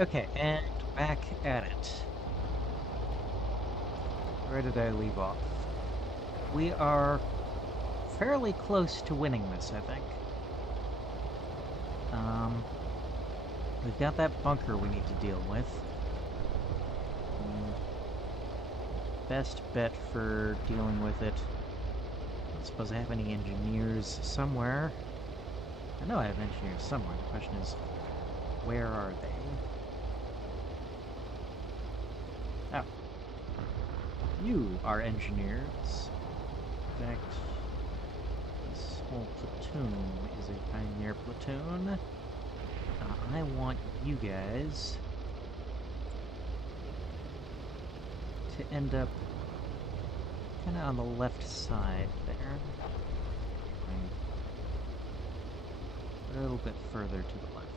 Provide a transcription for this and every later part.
Okay, and back at it. Where did I leave off? We are fairly close to winning this, I think. We've got that bunker we need to deal with. Best bet for dealing with it. I don't suppose I have any engineers somewhere. I know I have engineers somewhere. The question is, where are they? Oh. You are engineers. In fact, this whole platoon is a pioneer platoon. I want you guys to end up kind of on the left side there. A little bit further to the left.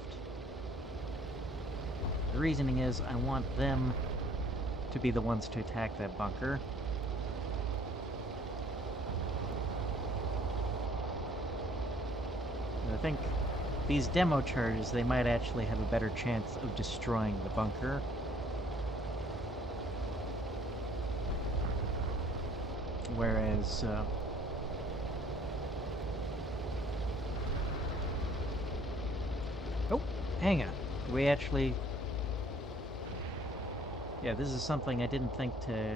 The reasoning is I want them to be the ones to attack that bunker. I think these demo charges, they might actually have a better chance of destroying the bunker. Whereas, oh, hang on. We actually... Yeah, this is something I didn't think to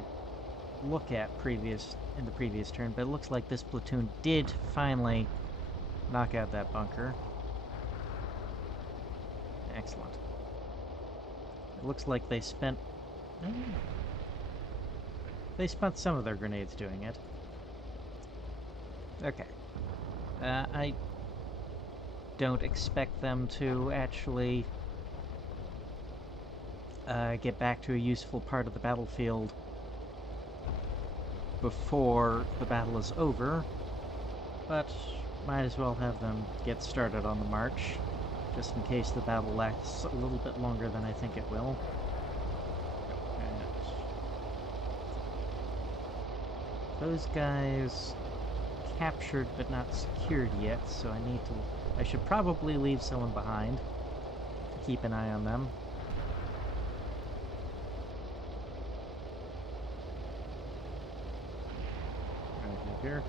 look at in the previous turn, but it looks like this platoon did finally knock out that bunker. Excellent. It looks like they spent... They spent some of their grenades doing it. Okay. I don't expect them to actually get back to a useful part of the battlefield before the battle is over, but might as well have them get started on the march, just in case the battle lasts a little bit longer than I think it will. And those guys captured but not secured yet, so I should probably leave someone behind to keep an eye on them. Here.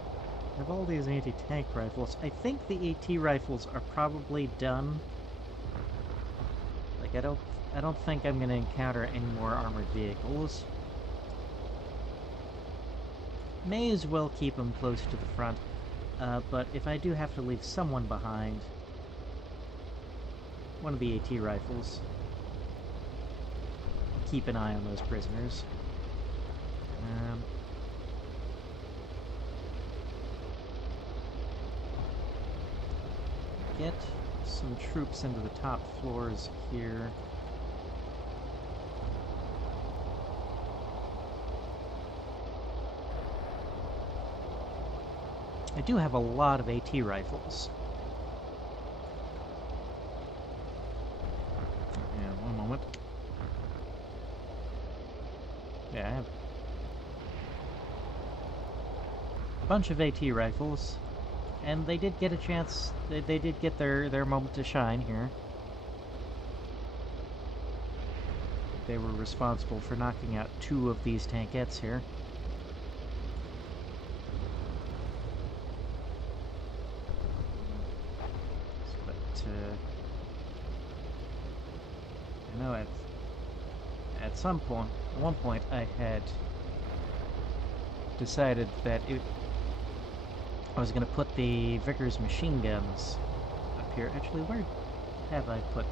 I have all these anti-tank rifles. I think the AT rifles are probably done. Like, I don't think I'm gonna encounter any more armored vehicles. May as well keep them close to the front, but if I do have to leave someone behind, one of the AT rifles, keep an eye on those prisoners. Get some troops into the top floors here. I do have a lot of AT rifles. Yeah, one moment. Yeah, I have a bunch of AT rifles. And they did get a chance, they did get their moment to shine here. They were responsible for knocking out 2 of these tankettes here. But, I know at some point, at one point, I had decided that I was going to put the Vickers machine guns up here. Actually, where have I put...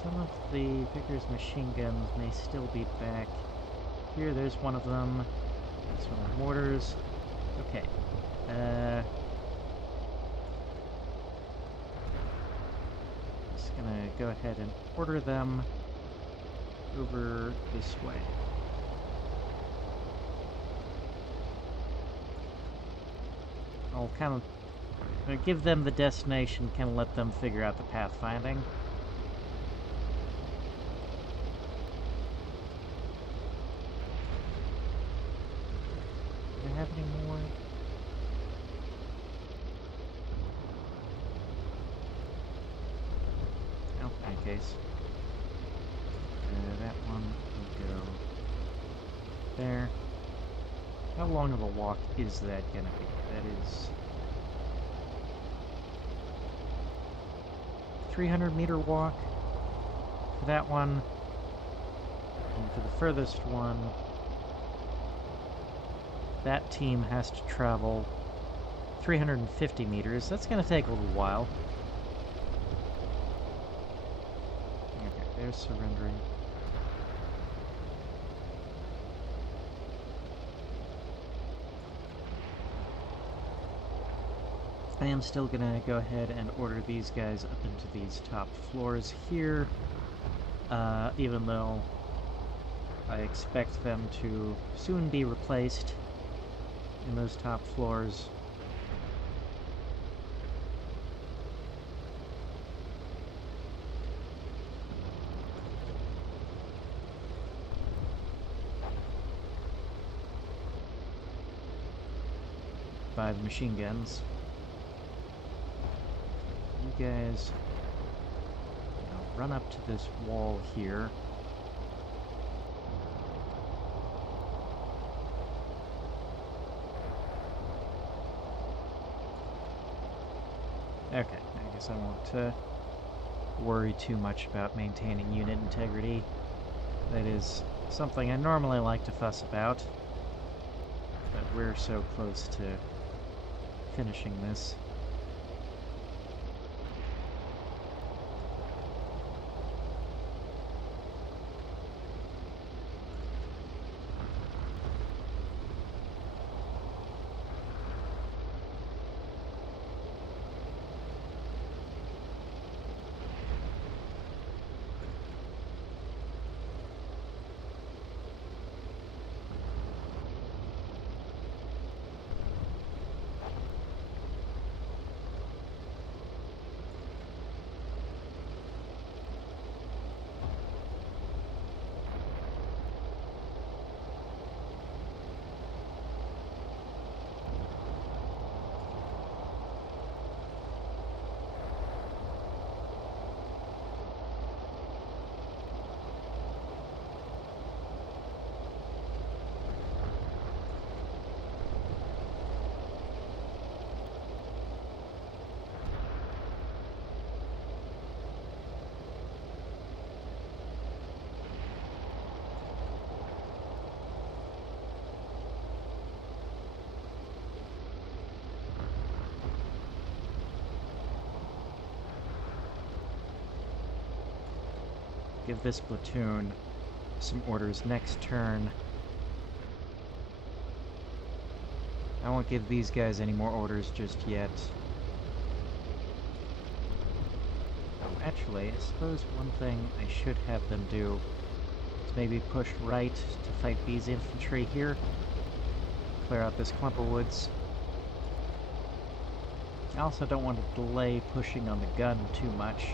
Some of the Vickers machine guns may still be back here. There's one of them. There's one of the mortars. Okay. Just gonna go ahead and order them over this way. I'll kind of give them the destination, kind of let them figure out the pathfinding. Do I have any more? Okay. case. That one will go there. How long of a walk is that gonna be? That is 300-meter walk for that one. And for the furthest one, that team has to travel 350 meters. That's going to take a little while. Okay, they're surrendering. I am still going to go ahead and order these guys up into these top floors here, even though I expect them to soon be replaced in those top floors. By the machine guns. You guys run up to this wall here. Okay, I guess I won't worry too much about maintaining unit integrity. That is something I normally like to fuss about, but we're so close to finishing this. Give this platoon some orders next turn. I won't give these guys any more orders just yet. Oh, actually, I suppose one thing I should have them do is maybe push right to fight these infantry here. Clear out this clump of woods. I also don't want to delay pushing on the gun too much,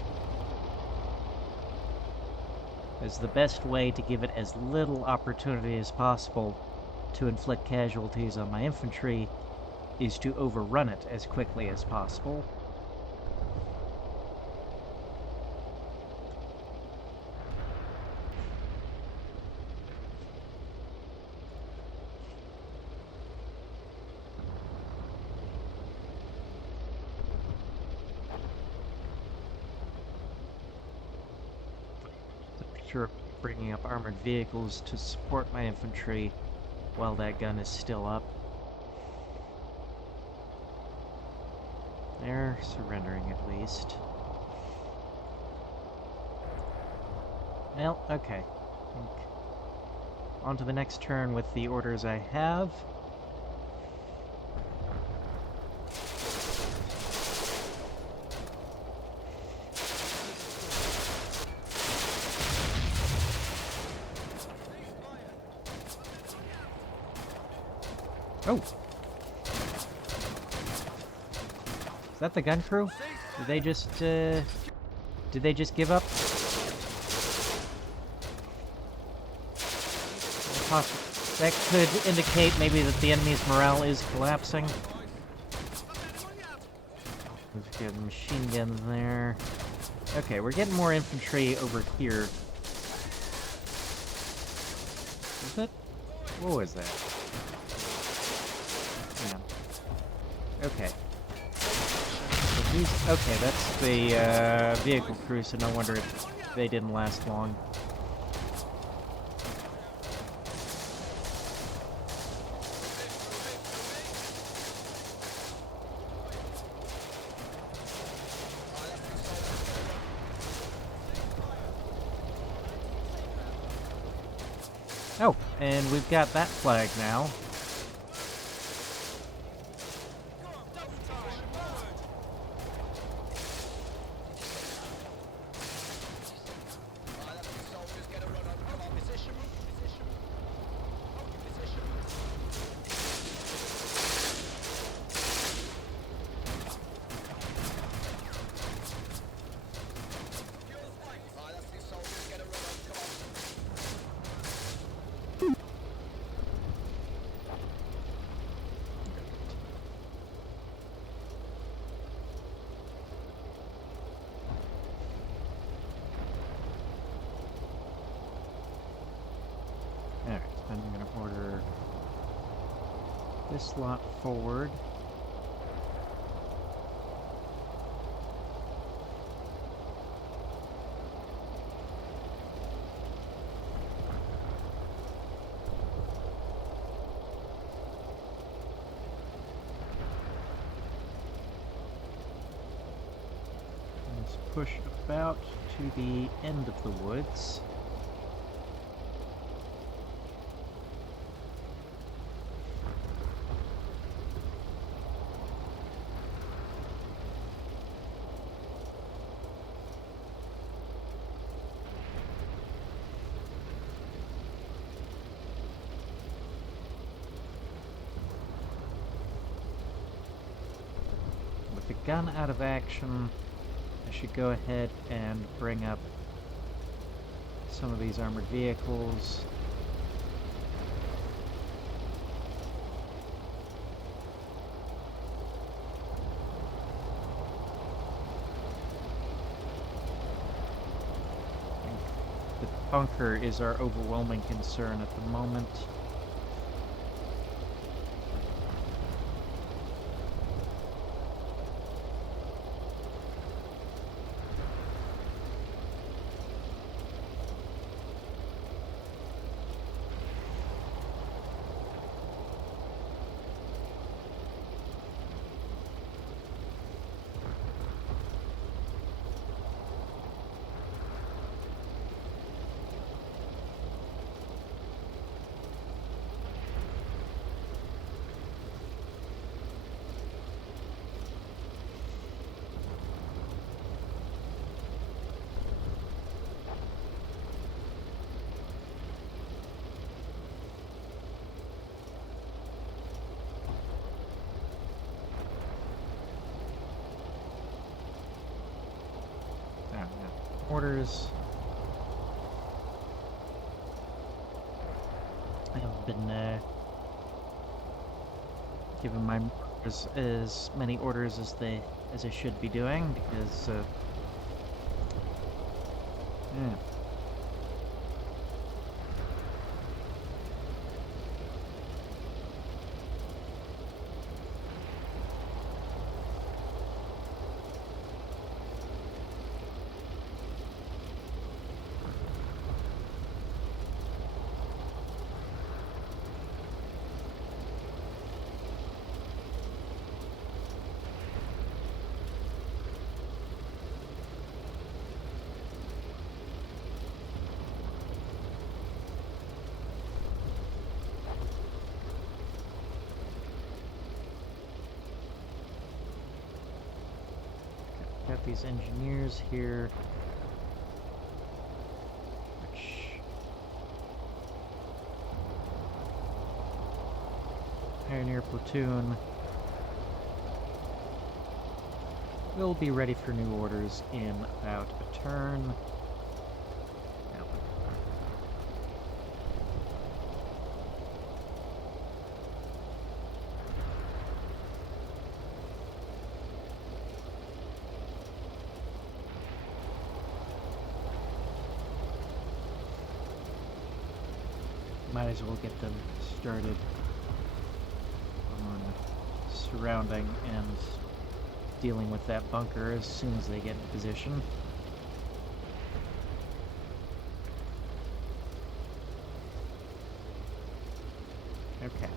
as the best way to give it as little opportunity as possible to inflict casualties on my infantry is to overrun it as quickly as possible. Sure, bringing up armored vehicles to support my infantry while that gun is still up. They're surrendering at least. Well, okay. On to the next turn with the orders I have. Oh! Is that the gun crew? Did they just give up? That could indicate maybe that the enemy's morale is collapsing. We've got machine guns there. Okay, we're getting more infantry over here. Is it? What was that? Yeah. Okay. So these, okay, that's the vehicle crew, so no wonder they didn't last long. Oh, and we've got that flag now. Alright, then I'm going to order this lot forward. Let's push about to the end of the woods. With the gun out of action, I should go ahead and bring up some of these armored vehicles. The bunker is our overwhelming concern at the moment. Orders. I haven't been giving my as many orders as I should be doing because yeah. Got these engineers here, which Pioneer Platoon will be ready for new orders in about a turn. Might as well get them started on surrounding and dealing with that bunker as soon as they get in position. Okay.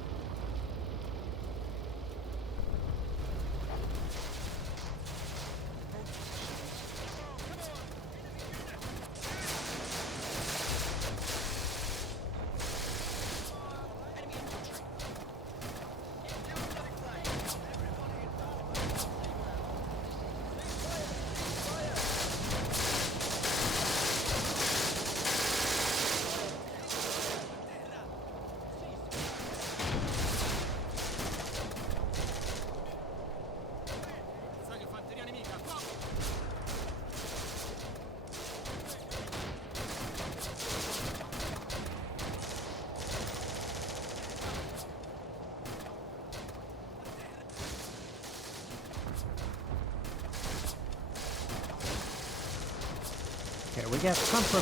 Okay, we got something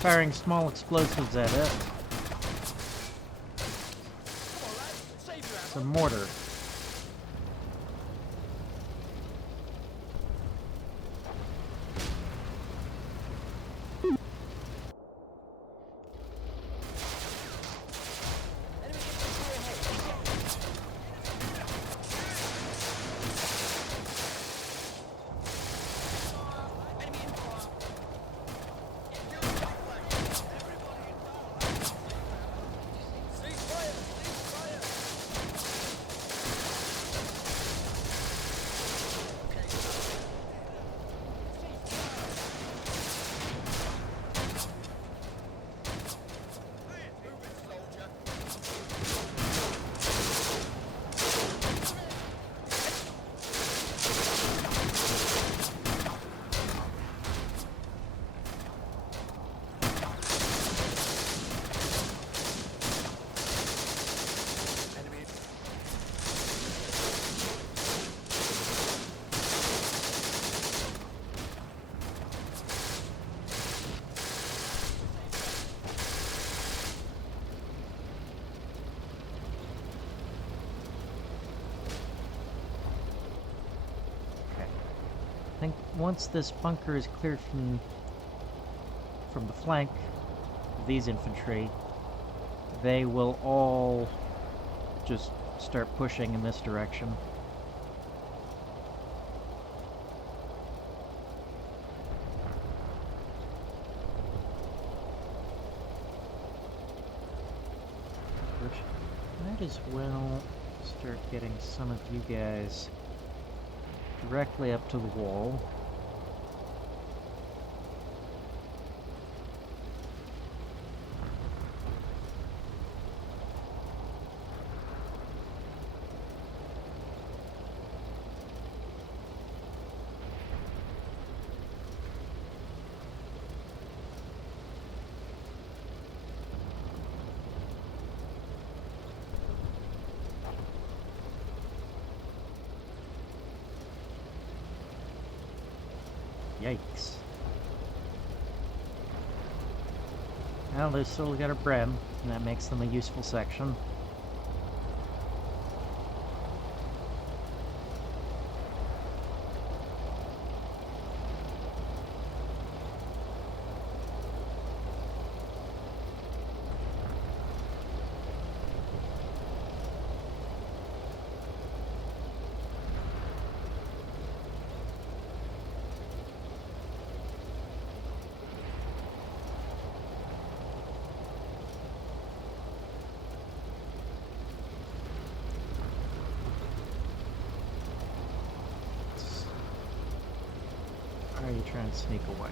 firing small explosives at it. It's a mortar. I think once this bunker is cleared from the flank of these infantry, they will all just start pushing in this direction. Might as well start getting some of you guys directly up to the wall. Yikes. Well, they've still got a brim, and that makes them a useful section. Are you trying to sneak away?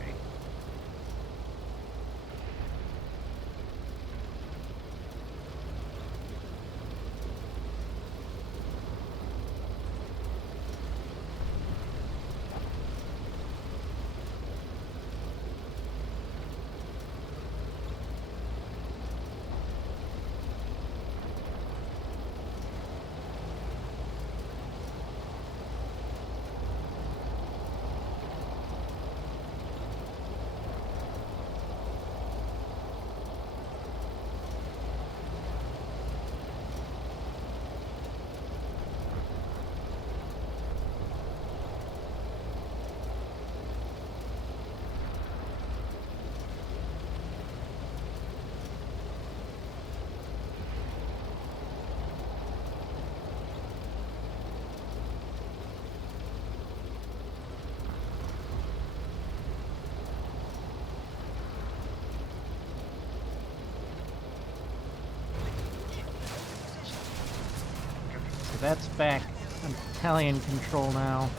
that's back under battalion control now.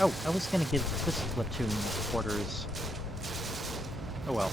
Oh, I was gonna give this platoon orders. Oh well.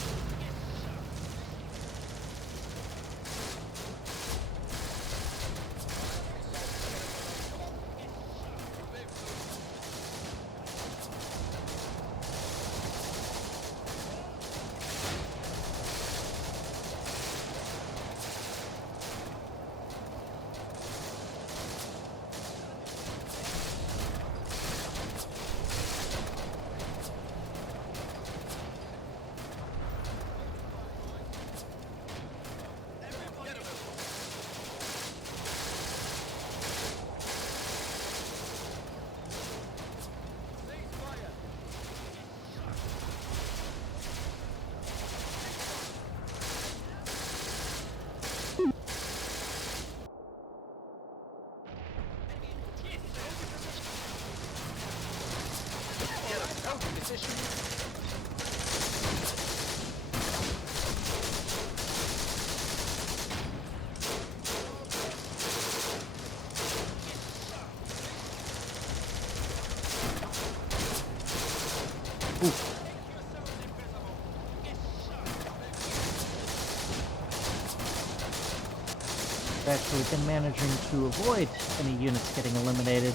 Actually been managing to avoid any units getting eliminated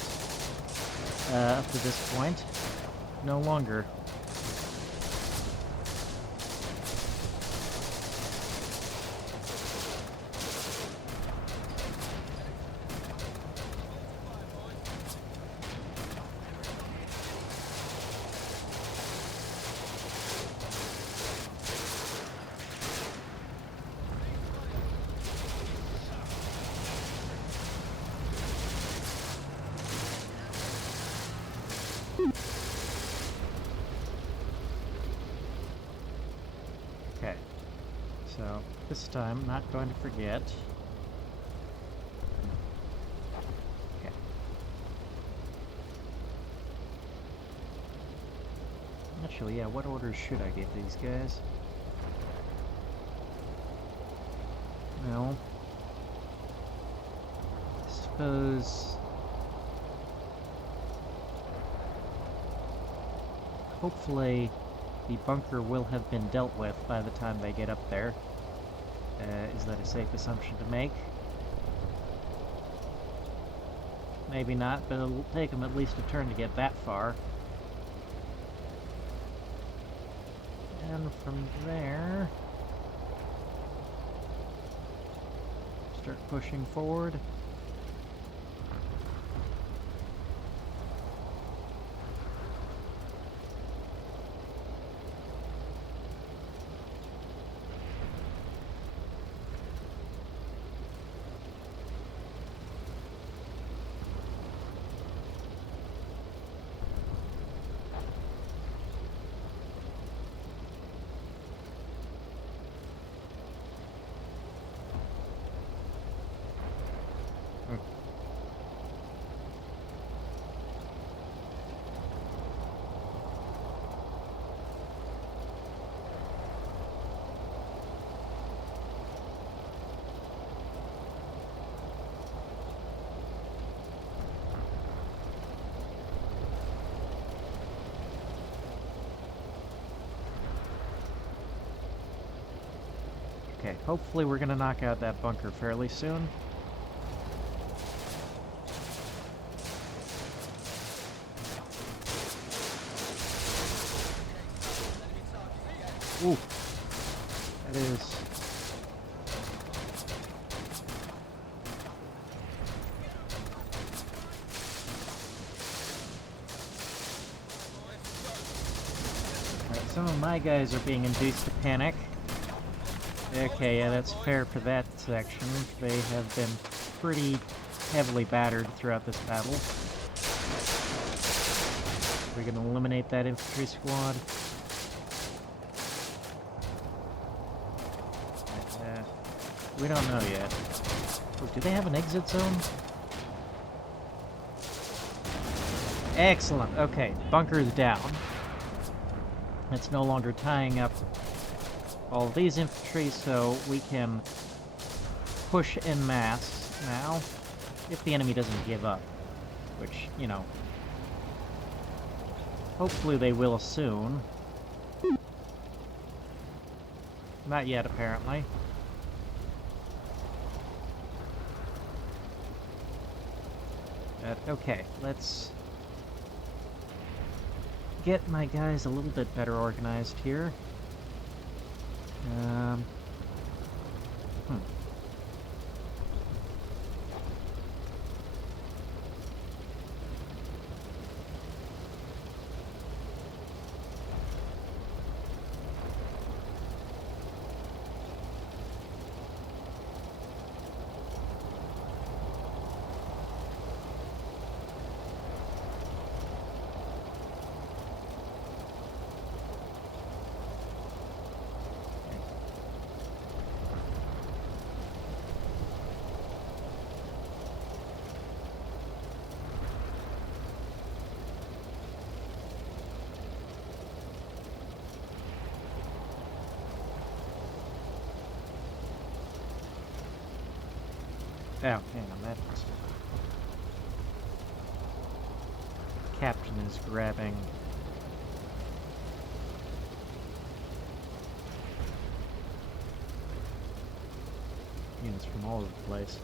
up to this point. No longer. Okay, so this time, not going to forget. Okay. Actually, yeah, what orders should I give these guys? Well, I suppose... hopefully the bunker will have been dealt with by the time they get up there. Is that a safe assumption to make? Maybe not, but it'll take them at least a turn to get that far. And from there... start pushing forward. Okay, hopefully we're gonna knock out that bunker fairly soon. Ooh, that is... Alright, some of my guys are being induced to panic. Okay, yeah, that's fair for that section. They have been pretty heavily battered throughout this battle. We're gonna eliminate that infantry squad. We don't know yet. Oh, do they have an exit zone? Excellent. Okay, bunker is down. It's no longer tying up all of these infantry, so we can push en masse now, if the enemy doesn't give up, which, you know, hopefully they will soon. Not yet, apparently. But, okay, let's get my guys a little bit better organized here. Oh, hang on, that captain is grabbing units from all over the place.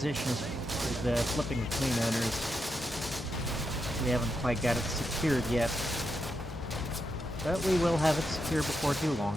position is the flipping between owners. We haven't quite got it secured yet, but we will have it secure before too long.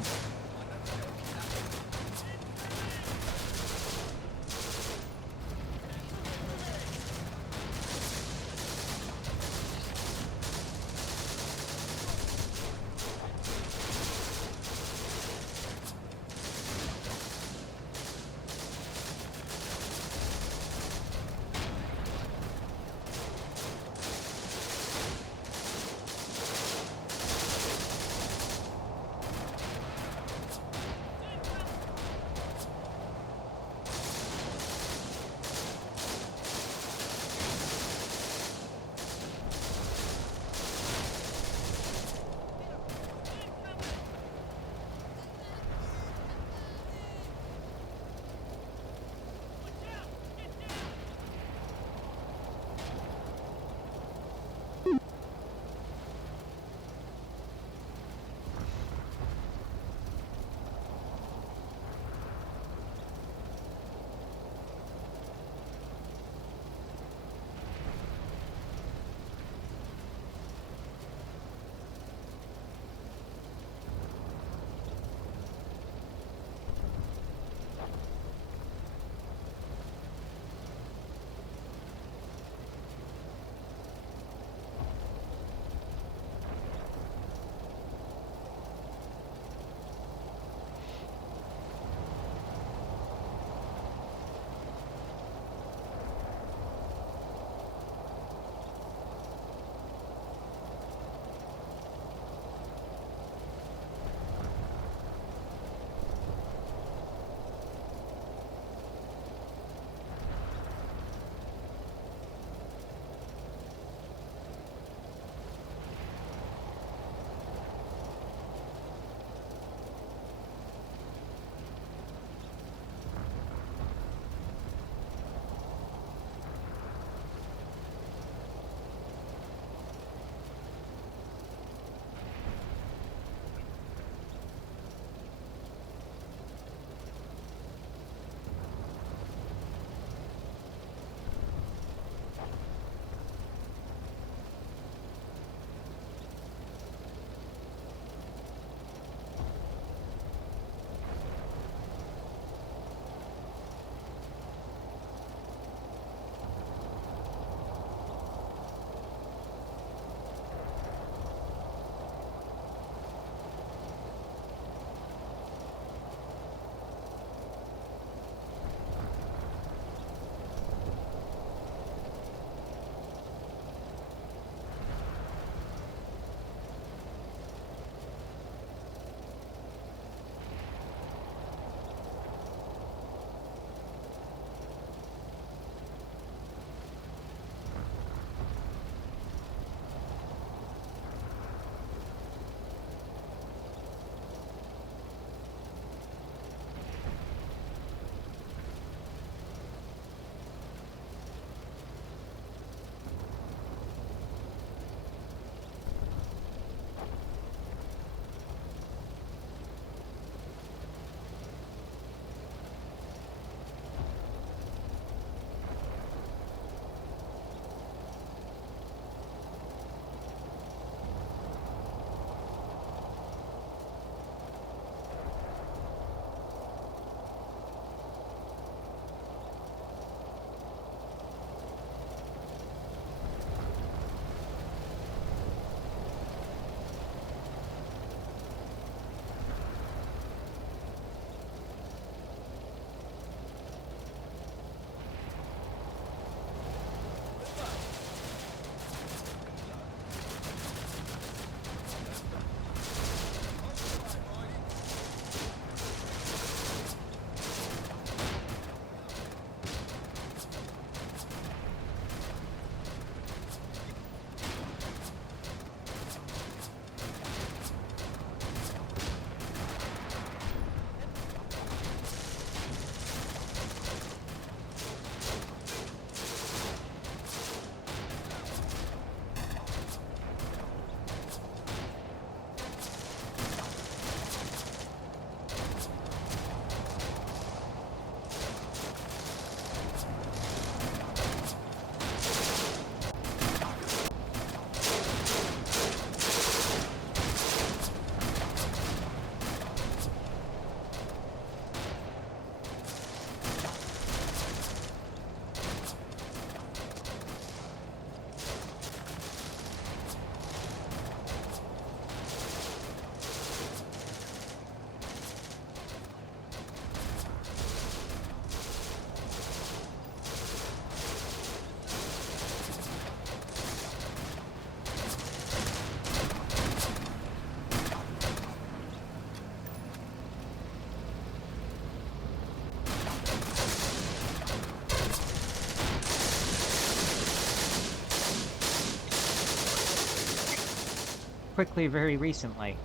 quickly very recently.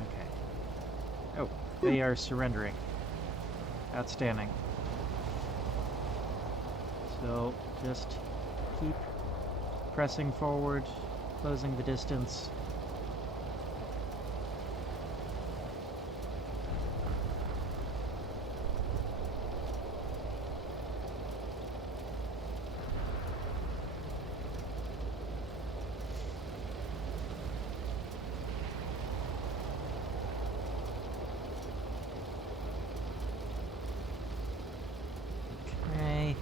Okay. Oh, they are surrendering. Outstanding. So, just keep pressing forward, closing the distance. Okay.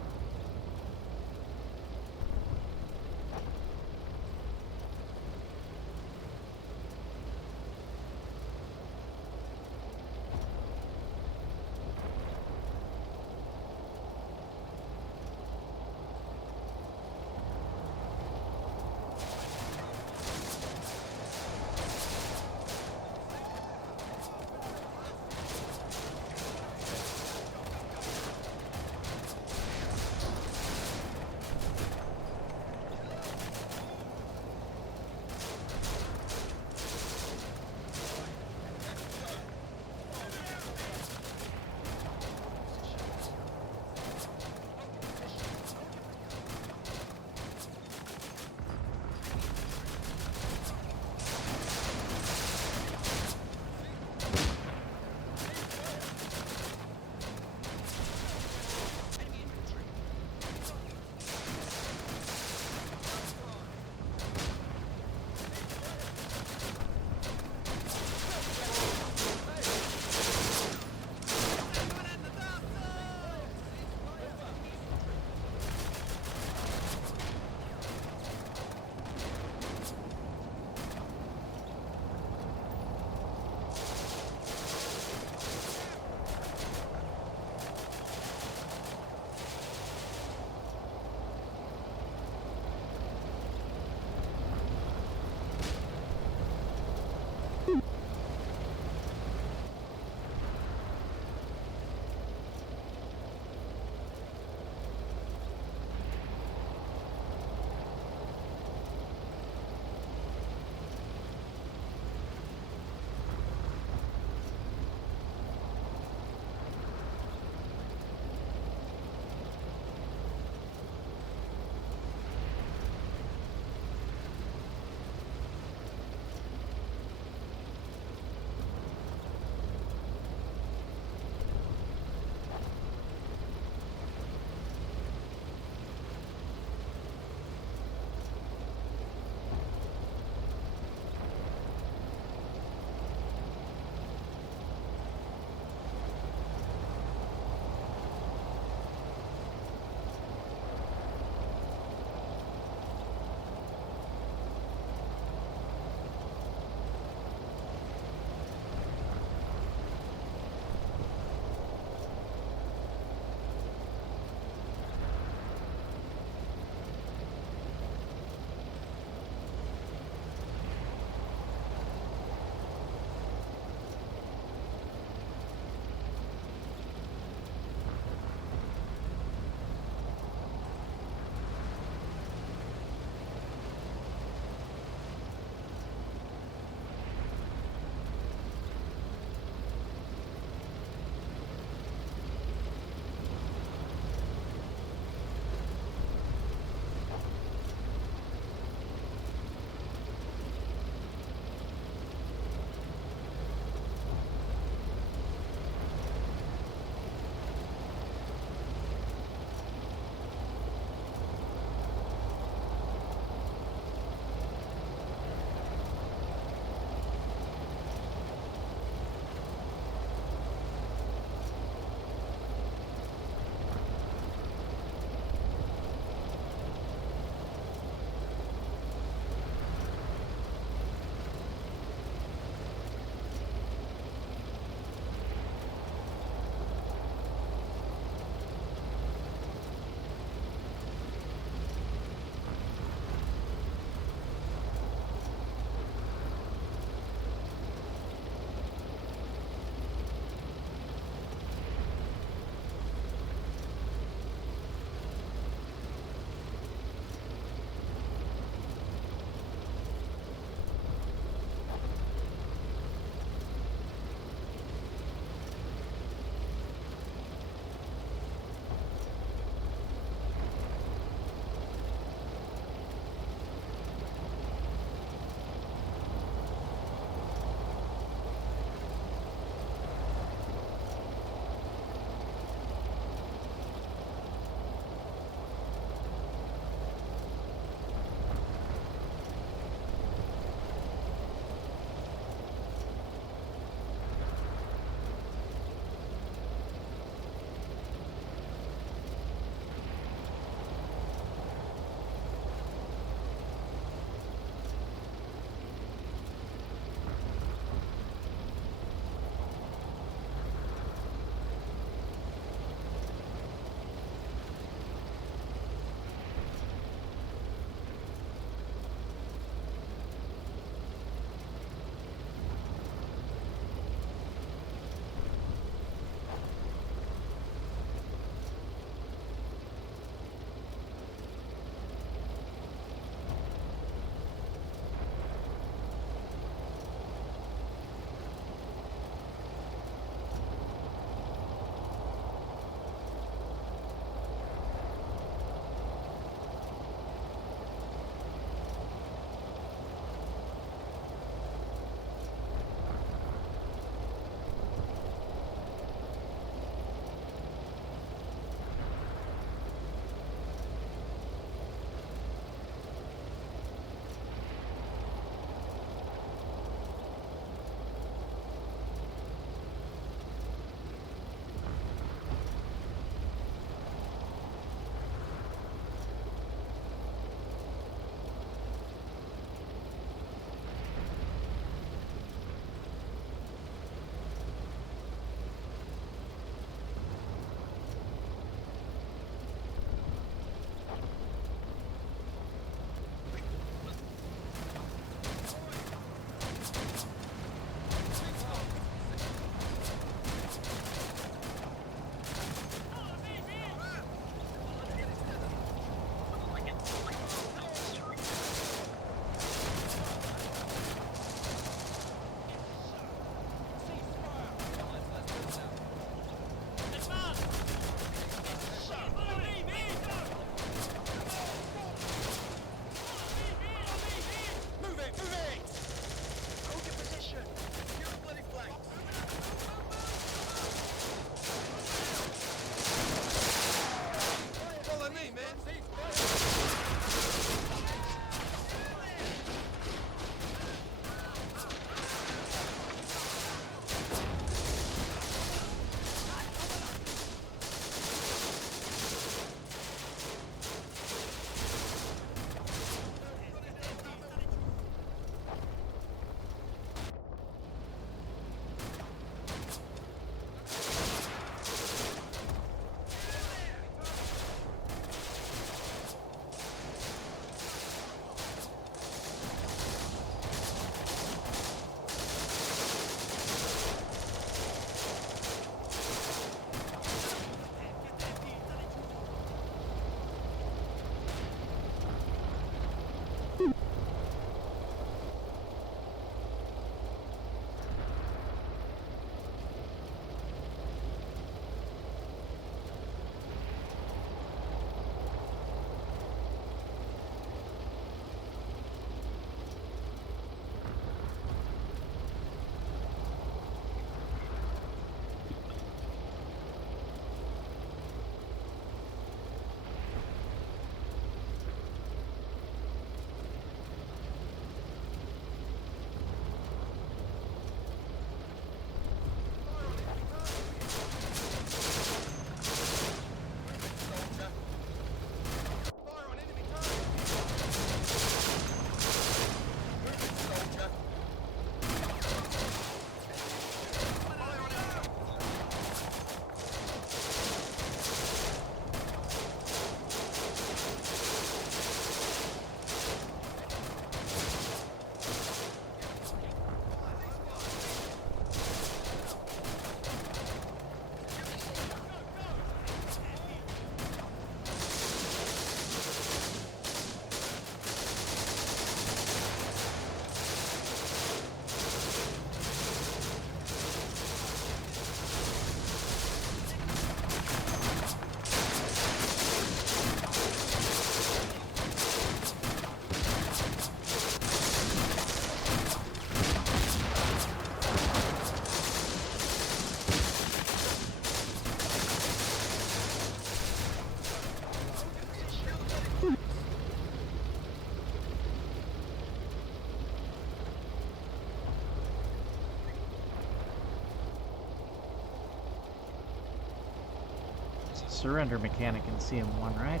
surrender mechanic in CM1, right?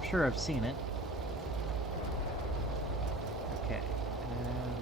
I'm sure I've seen it. Okay, and...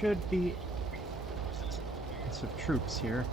should be lots of troops here.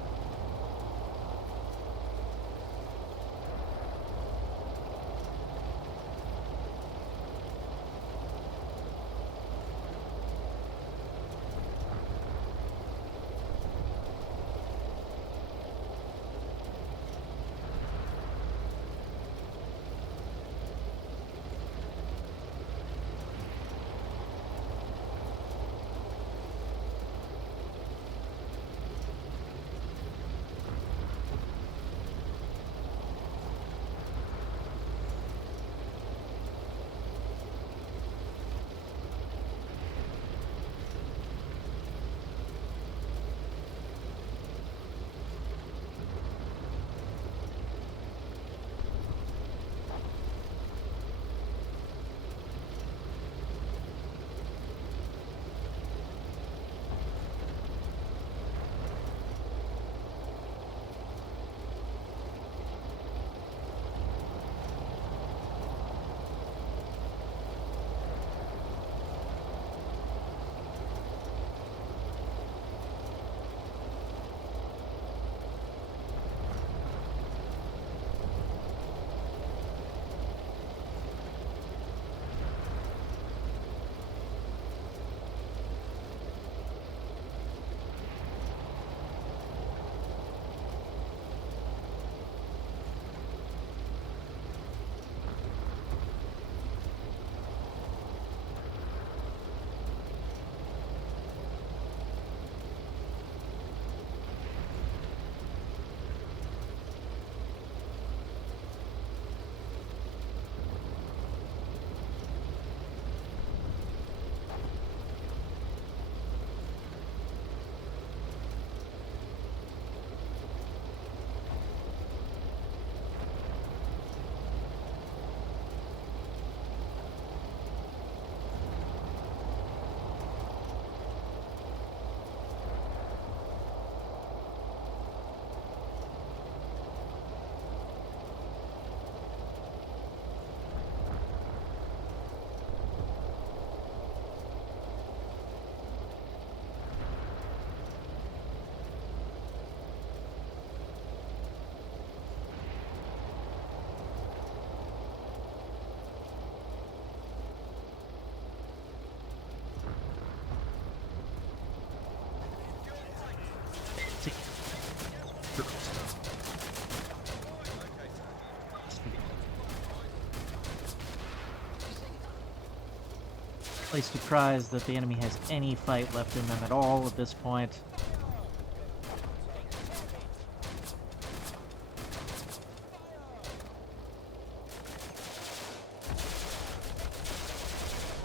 Really surprised that the enemy has any fight left in them at all at this point.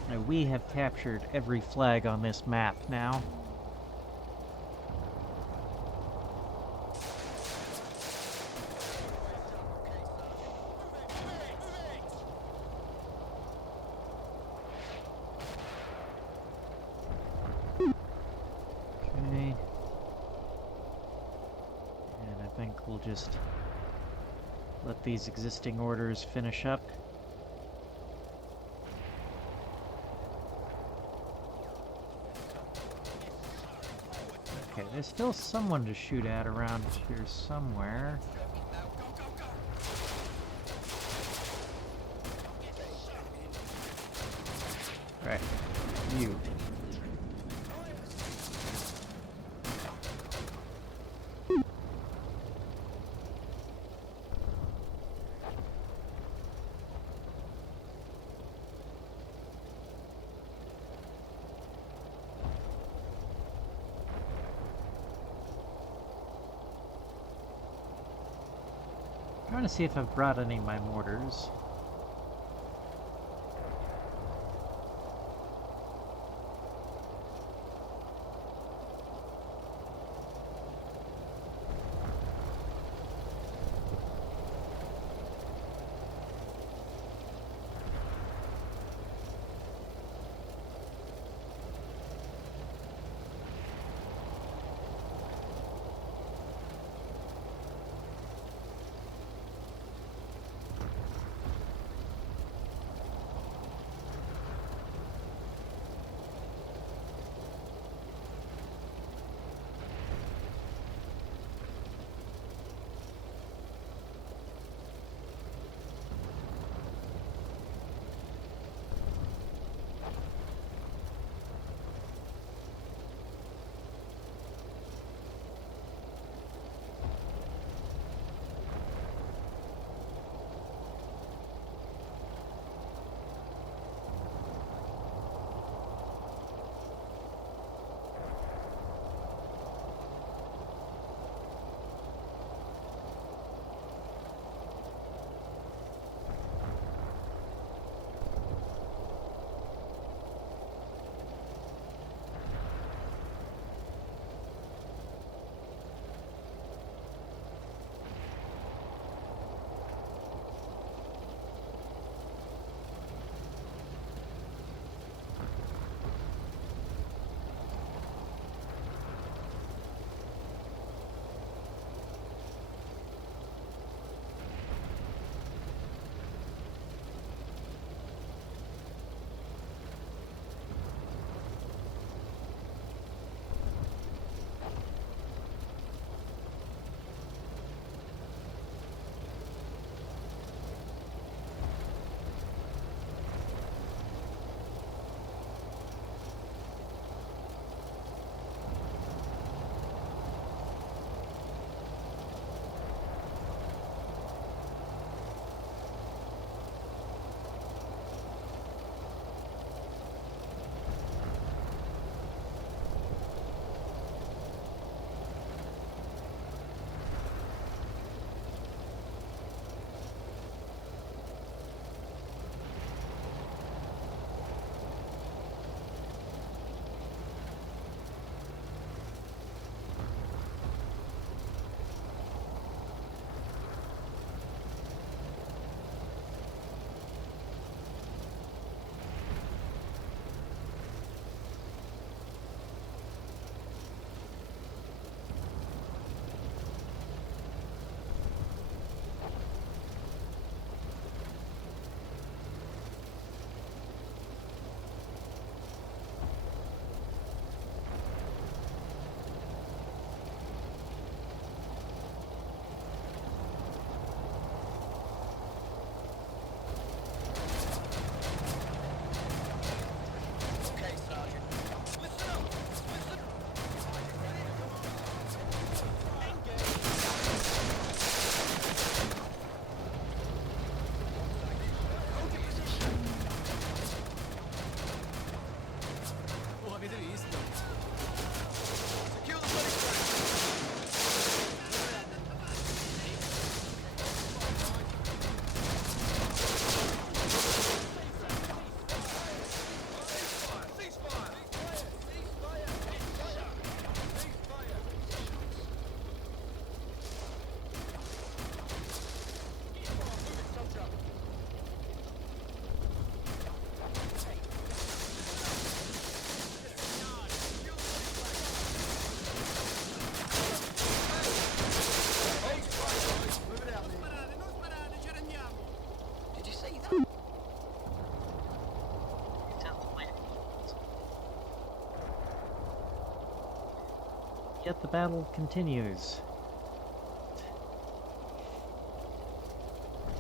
Now, we have captured every flag on this map now. We'll just let these existing orders finish up. Okay, there's still someone to shoot at around here somewhere. Right. You. Trying to see if I've brought any of my mortars. Yet the battle continues.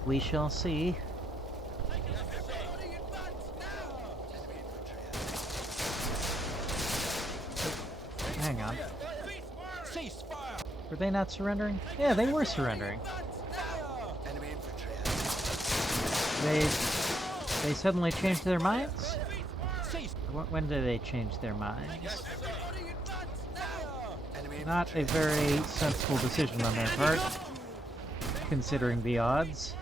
We shall see. Were they not surrendering? Yeah, they were surrendering. They suddenly changed their minds? When did they change their minds? Not a very sensible decision on their part, considering the odds.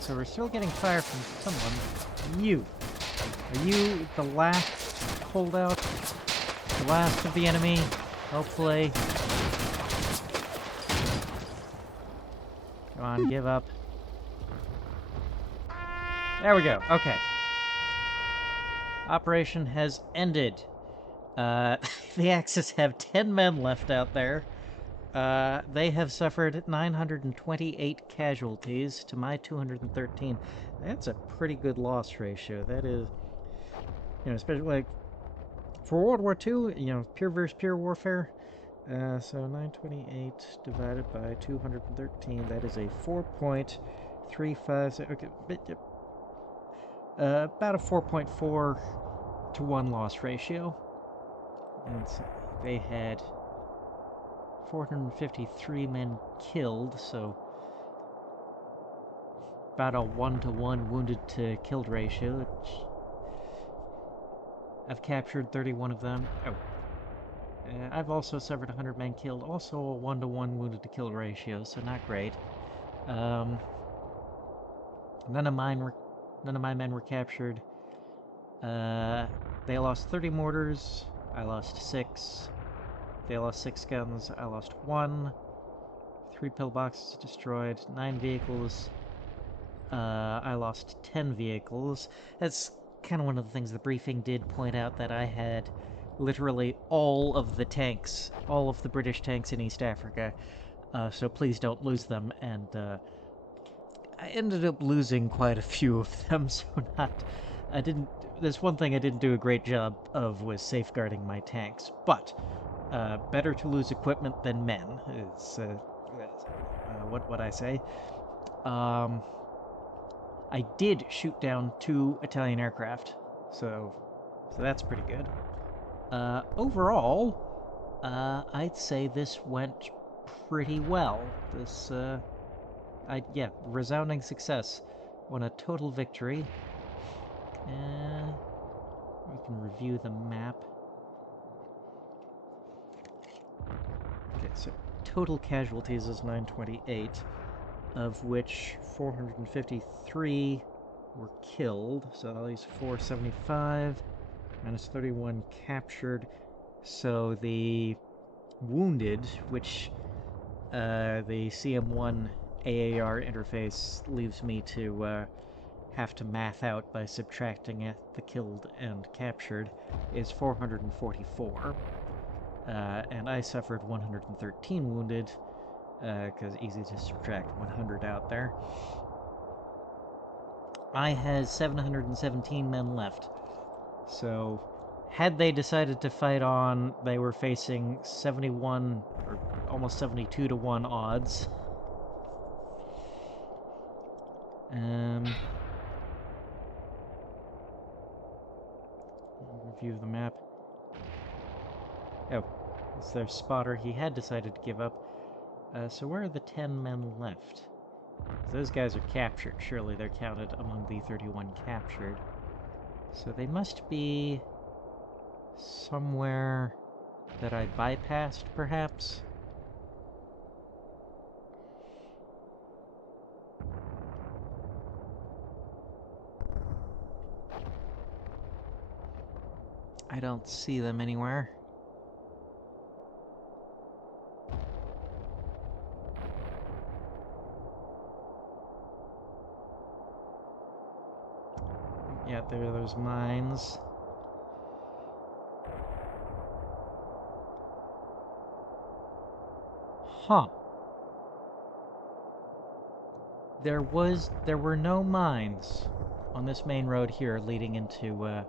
So we're still getting fire from someone. You. Are you the last holdout? The last of the enemy? Hopefully. Come on, give up. There we go. Okay. Operation has ended. The Axis have 10 men left out there. They have suffered 928 casualties to my 213. That's a pretty good loss ratio. That is, especially like for World War II, pure versus pure warfare. So 928 divided by 213, that is a 4.35. Okay, about a 4.4 to 1 loss ratio. And so they had 453 men killed, so about a 1-to-1 wounded to killed ratio, which I've captured 31 of them. I've also suffered 100 men killed, also a 1-to-1 wounded to killed ratio, so not great. None of my men were captured. They lost 30 mortars, I lost 6. They lost 6 guns, I lost 1. 3 pillboxes destroyed, 9 vehicles. I lost 10 vehicles. That's kind of one of the things the briefing did point out, that I had literally all of the tanks, all of the British tanks in East Africa, so please don't lose them, and I ended up losing quite a few of them, so there's one thing I didn't do a great job of, was safeguarding my tanks, but better to lose equipment than men, is what I say. I did shoot down 2 Italian aircraft, so that's pretty good. Overall, I'd say this went pretty well. This, resounding success. Won a total victory. We can review the map. Okay, so total casualties is 928, of which 453 were killed, so I'll use 475, minus 31 captured, so the wounded, which the CM1 AAR interface leaves me to have to math out by subtracting the killed and captured, is 444. And I suffered 113 wounded, because easy to subtract 100 out there. I had 717 men left, so had they decided to fight on, they were facing 71 or almost 72 to 1 odds. Review the map. Oh, it's their spotter. He had decided to give up. So where are the 10 men left? Those guys are captured. Surely they're counted among the 31 captured. So they must be somewhere that I bypassed, perhaps? I don't see them anywhere. Yeah, there are those mines. Huh. There were no mines on this main road here leading into,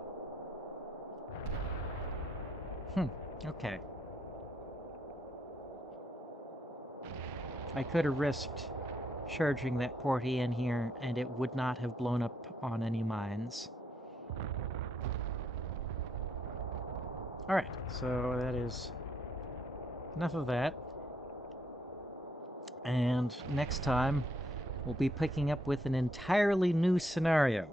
okay. I could have risked charging that porty in here, and it would not have blown up on any mines. Alright, so that is enough of that. And next time, we'll be picking up with an entirely new scenario.